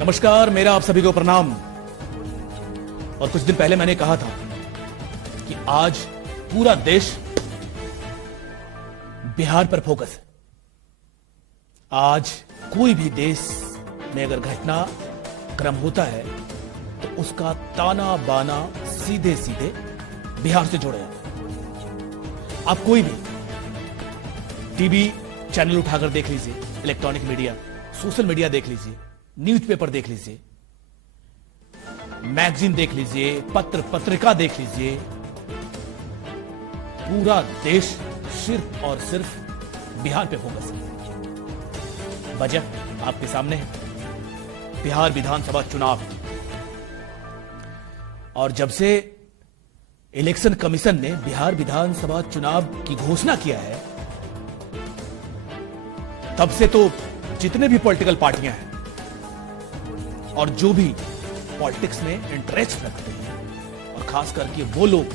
नमस्कार, मेरा आप सभी को प्रणाम। और कुछ दिन पहले मैंने कहा था कि आज पूरा देश बिहार पर फोकस है। आज कोई भी देश में अगर घटना क्रम होता है तो उसका ताना बाना सीधे सीधे बिहार से जोड़ा जाता है। आप कोई भी टीवी चैनल उठाकर देख लीजिए, इलेक्ट्रॉनिक मीडिया, सोशल मीडिया देख लीजिए, न्यूज़पेपर देख लीजिए, मैगजीन देख लीजिए, पत्र पत्रिका देख लीजिए, पूरा देश सिर्फ और सिर्फ बिहार पे फोकस है। वजह आपके सामने है, बिहार विधानसभा चुनाव। और जब से इलेक्शन कमीशन ने बिहार विधानसभा चुनाव की घोषणा किया है, तब से तो जितने भी पॉलिटिकल पार्टियां हैं और जो भी पॉलिटिक्स में इंटरेस्ट रखते हैं, और खास करके वो लोग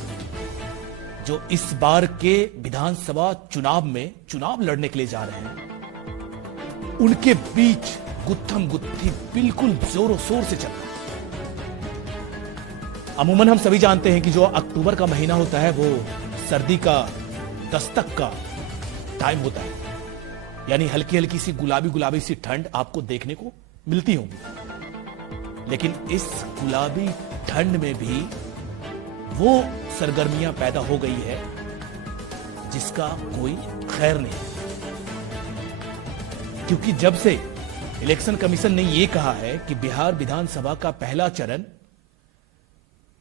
जो इस बार के विधानसभा चुनाव में चुनाव लड़ने के लिए जा रहे हैं, उनके बीच गुत्थम गुत्थी बिल्कुल जोरों शोर से चल रहा है। अमूमन हम सभी जानते हैं कि जो अक्टूबर का महीना होता है वो सर्दी का दस्तक का टाइम होता है, यानी हल्की हल्की सी गुलाबी गुलाबी सी ठंड आपको देखने को मिलती होगी। लेकिन इस गुलाबी ठंड में भी वो सरगर्मियां पैदा हो गई है जिसका कोई खैर नहीं, क्योंकि जब से इलेक्शन कमीशन ने यह कहा है कि बिहार विधानसभा का पहला चरण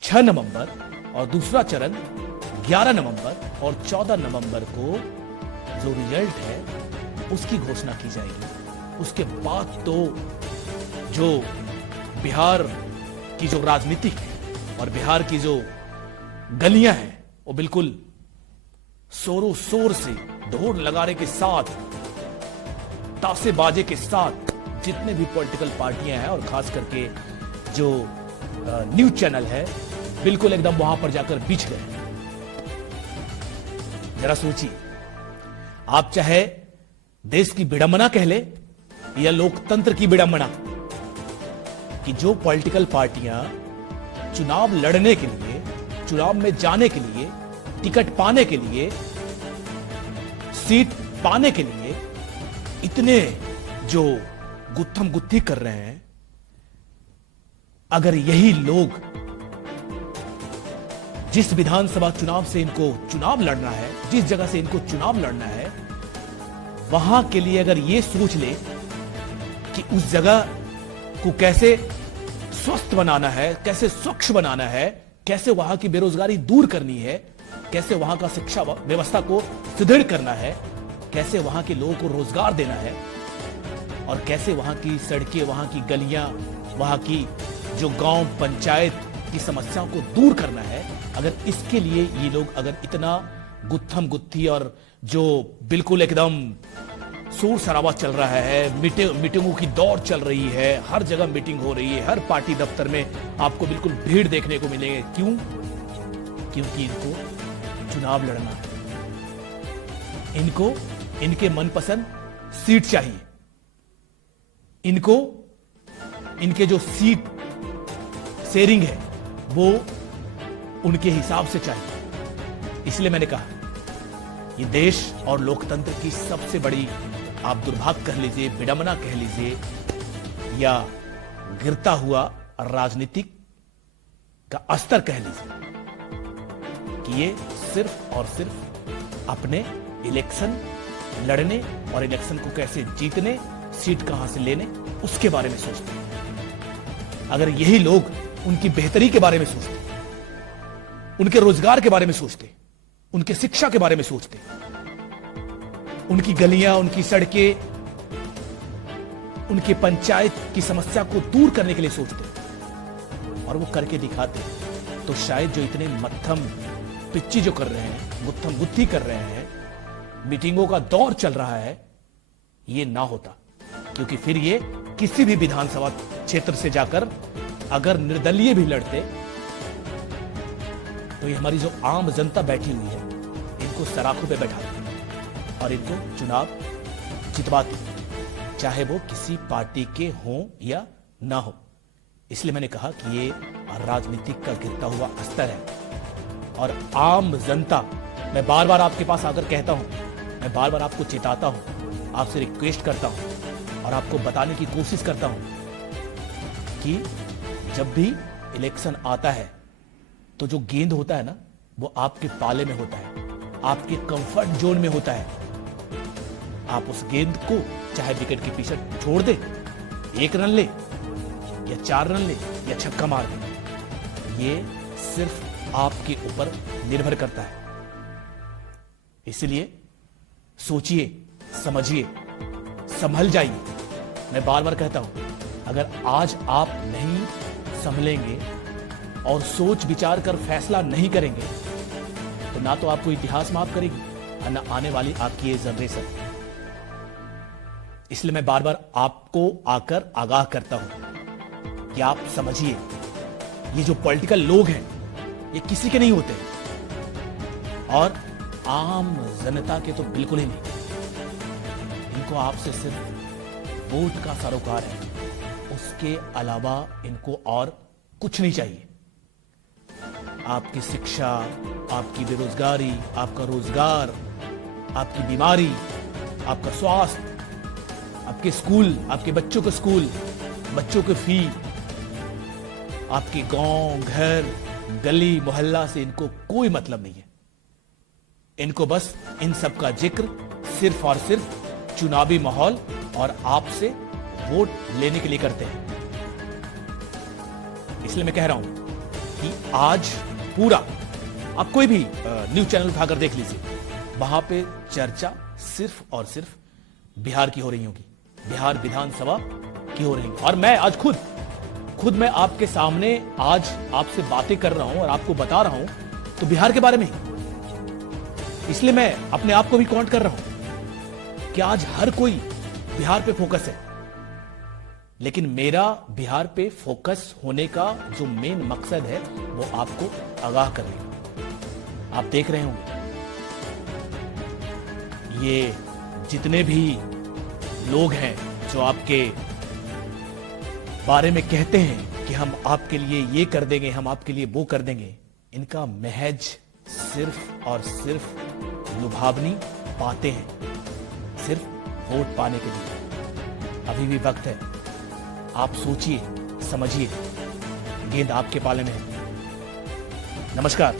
6 नवंबर और दूसरा चरण 11 नवंबर और 14 नवंबर को जो रिजल्ट है उसकी घोषणा की जाएगी, उसके बाद तो जो बिहार की जो राजनीति है और बिहार की जो गलियां हैं वो बिल्कुल शोरों शोर से, ढोल लगाने के साथ, तासे बाजे के साथ जितने भी पॉलिटिकल पार्टियां हैं और खास करके जो न्यूज चैनल है, बिल्कुल एकदम वहां पर जाकर बिछ गए। जरा सोचिए, आप चाहे देश की विडंबना कह ले या लोकतंत्र की विडंबना, कि जो पॉलिटिकल पार्टियां चुनाव लड़ने के लिए, चुनाव में जाने के लिए, टिकट पाने के लिए, सीट पाने के लिए इतने जो गुत्थम गुत्थी कर रहे हैं, अगर यही लोग जिस विधानसभा चुनाव से इनको चुनाव लड़ना है, जिस जगह से इनको चुनाव लड़ना है, वहां के लिए अगर ये सोच ले कि उस जगह को कैसे स्वस्थ बनाना है, कैसे स्वच्छ बनाना है, कैसे वहां की बेरोजगारी दूर करनी है, कैसे वहां का शिक्षा व्यवस्था को सुदृढ़ करना है, कैसे वहां के लोगों को रोजगार देना है, और कैसे वहां की सड़कें, वहां की गलियां, वहां की जो गांव पंचायत की समस्याओं को दूर करना है, अगर इसके लिए ये लोग अगर इतना गुत्थम गुत्थी और जो बिल्कुल एकदम शोर शराबा चल रहा है, मीटिंगों की दौड़ चल रही है, हर जगह मीटिंग हो रही है, हर पार्टी दफ्तर में आपको बिल्कुल भीड़ देखने को मिलेगी। क्यों? क्योंकि इनको चुनाव लड़ना है, इनको इनके मनपसंद सीट चाहिए, इनको इनके जो सीट शेयरिंग है वो उनके हिसाब से चाहिए। इसलिए मैंने कहा, ये देश और लोकतंत्र की सबसे बड़ी, आप दुर्भाग्य कह लीजिए, विडंबना कह लीजिए, या गिरता हुआ राजनीतिक का स्तर कह लीजिए, कि ये सिर्फ और सिर्फ अपने इलेक्शन लड़ने और इलेक्शन को कैसे जीतने, सीट कहां से लेने, उसके बारे में सोचते हैं। अगर यही लोग उनकी बेहतरी के बारे में सोचते, उनके रोजगार के बारे में सोचते, उनके शिक्षा के बारे में सोचते, उनकी गलियां, उनकी सड़कें, उनके पंचायत की समस्या को दूर करने के लिए सोचते और वो करके दिखाते, तो शायद जो इतने मत्थम पिच्ची जो कर रहे हैं, गुत्थम गुत्थी कर रहे हैं, मीटिंगों का दौर चल रहा है, ये ना होता। क्योंकि फिर ये किसी भी विधानसभा क्षेत्र से जाकर अगर निर्दलीय भी लड़ते तो ये हमारी जो आम जनता बैठी हुई है, इनको सराखों पे बैठाती और इनको चुनाव जितवाती, चाहे वो किसी पार्टी के हों या ना हो। इसलिए मैंने कहा कि ये राजनीतिक का गिरता हुआ अस्तर है और आम जनता, मैं बार बार आपके पास आकर कहता हूं, मैं बार बार आपको चेताता हूं, आपसे रिक्वेस्ट करता हूं और आपको बताने की कोशिश करता हूं कि जब भी इलेक्शन आता है तो जो गेंद होता है ना, वो आपके पाले में होता है, आपके कंफर्ट जोन में होता है। आप उस गेंद को चाहे विकेट के पीछे छोड़ दे, 1 रन ले या 4 रन ले या छक्का मार दे, ये सिर्फ आपके ऊपर निर्भर करता है। इसलिए सोचिए, समझिए, संभल जाइए। मैं बार बार कहता हूं, अगर आज आप नहीं संभलेंगे और सोच विचार कर फैसला नहीं करेंगे तो ना तो आपको इतिहास माफ करेगी और ना आने वाली आपकी ये जनरेशन। इसलिए मैं बार बार आपको आकर आगाह करता हूं कि आप समझिए, ये जो पॉलिटिकल लोग हैं ये किसी के नहीं होते और आम जनता के तो बिल्कुल ही नहीं। इनको आपसे सिर्फ वोट का सरोकार है, उसके अलावा इनको और कुछ नहीं चाहिए। आपकी शिक्षा, आपकी बेरोजगारी, आपका रोजगार, आपकी बीमारी, आपका स्वास्थ्य, आपके स्कूल, आपके बच्चों के स्कूल, बच्चों के फी, आपके गांव, घर, गली, मोहल्ला से इनको कोई मतलब नहीं है। इनको बस इन सब का जिक्र सिर्फ और सिर्फ चुनावी माहौल और आपसे वोट लेने के लिए करते हैं। इसलिए मैं कह रहा हूं कि आज पूरा आप कोई भी न्यूज चैनल उठाकर देख लीजिए, वहां पे चर्चा सिर्फ और सिर्फ बिहार की हो रही होगी, बिहार विधानसभा की हो रही होगी। और मैं आज खुद मैं आपके सामने आज आपसे बातें कर रहा हूं और आपको बता रहा हूं तो बिहार के बारे में ही। इसलिए मैं अपने आप को भी काउंट कर रहा हूं कि आज हर कोई बिहार पे फोकस है, लेकिन मेरा बिहार पे फोकस होने का जो मेन मकसद है वो आपको आगाह करने का। आप देख रहे होंगे ये जितने भी लोग हैं जो आपके बारे में कहते हैं कि हम आपके लिए ये कर देंगे, हम आपके लिए वो कर देंगे, इनका महज सिर्फ और सिर्फ लुभावनी बातें हैं, सिर्फ वोट पाने के लिए। अभी भी वक्त है, आप सोचिए, समझिए, गेंद आपके पाले में है। नमस्कार।